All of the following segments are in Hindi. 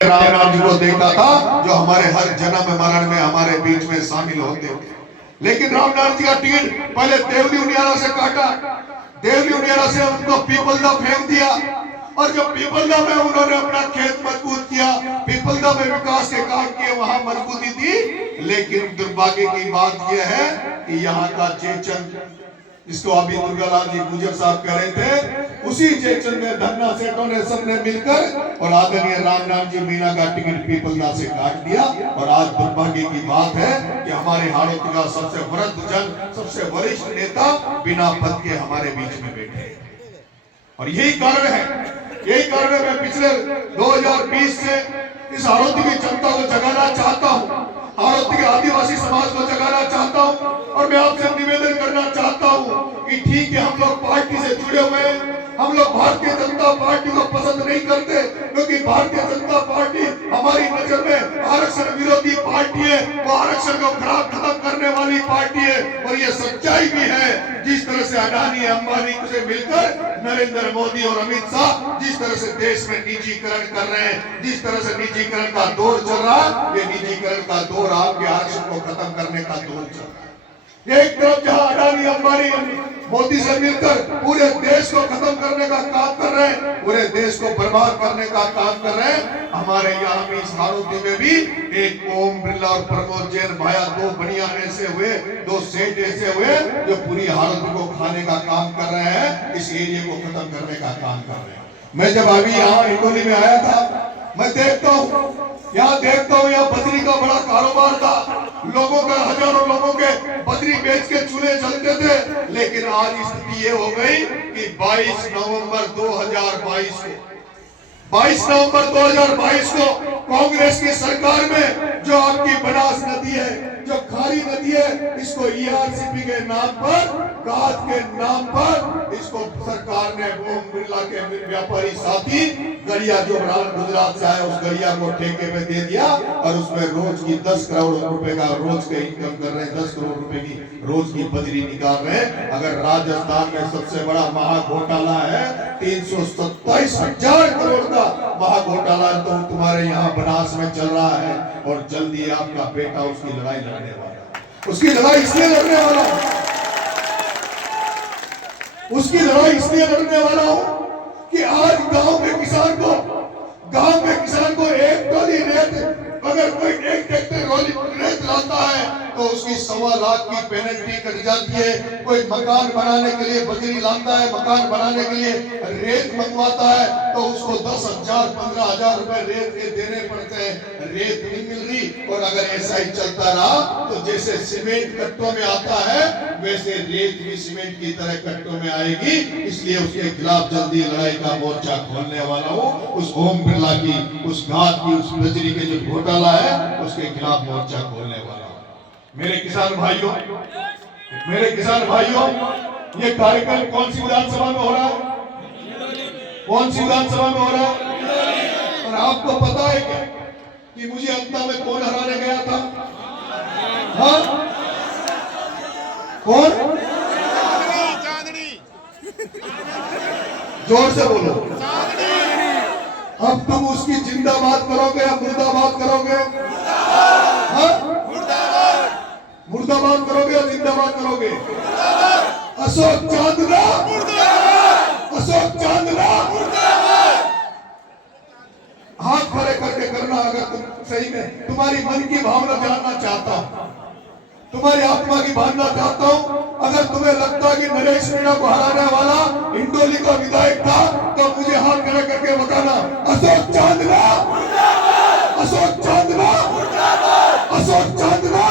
राम जी को देखा था जो हमारे हर जन्म मरण में हमारे बीच में शामिल होते थे। लेकिन रामनाथ जी का टिकट पहले देवली उनियारा से काटा, देवली उनियारा से उनको पीपलदा फेंक दिया, और जब पीपलदा में उन्होंने अपना खेत मजबूत किया, पीपलदा में विकास के काम किए, वहां मजबूती थी। लेकिन दुर्भाग्य की बात यह है कि यहाँ का जयचंद, जिसको अभी दुर्गालाल जी गुजर साहब कह रहे थे, उसी जयचंद ने धन्ना सेठों ने सबने मिलकर और आदरणीय रामनाथ जी मीणा का टिकट पीपलदा से काट दिया। और आज दुर्भाग्य की बात है कि हमारे हाड़ौती का सबसे वृद्ध जन, सबसे वरिष्ठ नेता बिना पद के हमारे बीच में बैठे। और यही कारण है, यही कारण है मैं पिछले 2020 से इस हाड़ौती की जनता को जगाना चाहता हूँ, हाड़ौती के आदिवासी समाज को जगाना चाहता हूँ। और मैं आपसे निवेदन करना चाहता हूँ कि ठीक है, हम लोग पार्टी से जुड़े हुए हैं, हम लोग भारतीय जनता पार्टी को पसंद नहीं करते, क्योंकि भारतीय जनता पार्टी हमारी नजर में आरक्षण विरोधी पार्टी है, वो आरक्षण को खत्म करने वाली पार्टी है। और ये सच्चाई भी है। जिस तरह से अडानी अंबानी से मिलकर नरेंद्र मोदी और अमित शाह जिस तरह से देश में निजीकरण कर रहे हैं, जिस तरह से निजीकरण का दौर चल रहा है, ये निजीकरण का दौर आपके आरक्षण को खत्म करने का दौर चल रहा है। एक तरफ जहां अडानी अंबानी मोदी से मिलकर पूरे देश को खत्म करने का काम कर रहे हैं, पूरे देश को बर्बाद करने का काम कर रहे हैं, हमारे यहाँ भी इस हाड़ौती में भी एक ओम बिरला और प्रमोद जैन भाया, दो बनिया ऐसे हुए, दो सेठ ऐसे हुए जो पूरी हाड़ौती को खाने का काम कर रहे हैं, इस एरिया को खत्म करने का काम कर रहे हैं। मैं जब अभी यहाँ हिंगोली में आया था, मैं देखता हूँ, यहाँ बजरी का बड़ा कारोबार था, लोगों का, हजारों लोगों के बजरी बेच के चूल्हे जलते थे। लेकिन आज स्थिति ये हो गई कि 22 नवंबर 2022 को कांग्रेस की सरकार में जो आपकी बनास नदी है, जो खारी नदी है, इसको ईआरसीपी के नाम पर, गाद के नाम पर, इसको सरकार ने ओम बिरला के व्यापारी साथी गड़िया जो गुजरात से आया, उस गड़िया को ठेके में दे दिया और उसमें रोज की 10 करोड़ रुपए का रोज का इनकम कर रहे हैं, 10 करोड़ रुपए की रोज की बजरी निकाल रहे हैं। अगर राजस्थान में सबसे बड़ा महाघोटाला है, 327,000 करोड़ का महाघोटाला तो तुम्हारे यहाँ बनास में चल रहा है, और जल्दी आपका बेटा उसकी लड़ाई लड़ने वाला है। उसकी लड़ाई इसलिए लड़ने वाला हूं, उसकी लड़ाई इसलिए लड़ने वाला हूं कि आज गांव में किसान को एक ट्रॉली रेत, अगर कोई एक ट्रैक्टर रेत लाता है तो उसकी 1.25 लाख की पेनल्टी कट जाती है। कोई मकान बनाने के लिए बजरी लाता है, मकान बनाने के लिए रेत मंगवाता है तो उसको 10,000 15,000 रुपए रेत के देने पड़ते हैं, रेत नहीं मिल रही। और अगर ऐसा ही चलता रहा तो जैसे सीमेंट कट्टों में आता है, वैसे रेत भी सीमेंट की तरह कट्टों में आएगी। इसलिए उसके खिलाफ जल्दी लड़ाई का मोर्चा खोलने वाला हूँ। उस ओम बिरला की, उस घात की, उस बजरी के जो घोटाला है, उसके खिलाफ मोर्चा खोलने वाला हूँ। मेरे किसान भाइयों, ये कार्यक्रम कौन सी विधानसभा में हो रहा है? कौन सी विधानसभा में हो रहा है? और आपको पता है क्या कि मुझे अंता में कौन हराने गया था? हाँ? कौन? जोर से बोलो। अब तुम उसकी जिंदाबाद करोगे या मुर्दाबाद करोगे? हाँ? मुर्दाबाद करोगे या जिंदाबाद करोगे? अशोक चांदना, अशोक चांदना। हाथ खड़े करके करना अगर तुम सही में तुम्हारी मन की भावना जानना चाहता हूं, तुम्हारी आत्मा की भावना चाहता हूं। अगर तुम्हें लगता है कि नरेश मीणा को हराने वाला हिंडोली का विधायक था तो मुझे हाथ खड़े करके बताना, अशोक चांदना, अशोक चांदना, अशोक चांदना।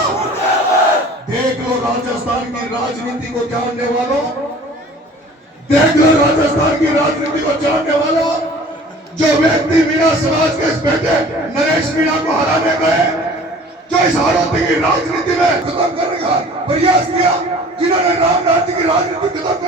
देख लो राजस्थान की राजनीति को जानने वालों, देख लो राजस्थान की राजनीति को जानने वालों, जो व्यक्ति मीणा समाज के इस बेटे नरेश मीणा को हराने गए, जो इस हाड़ौती की राजनीति में खत्म करने का प्रयास किया, जिन्होंने रामनाथ जी की राजनीति खत्म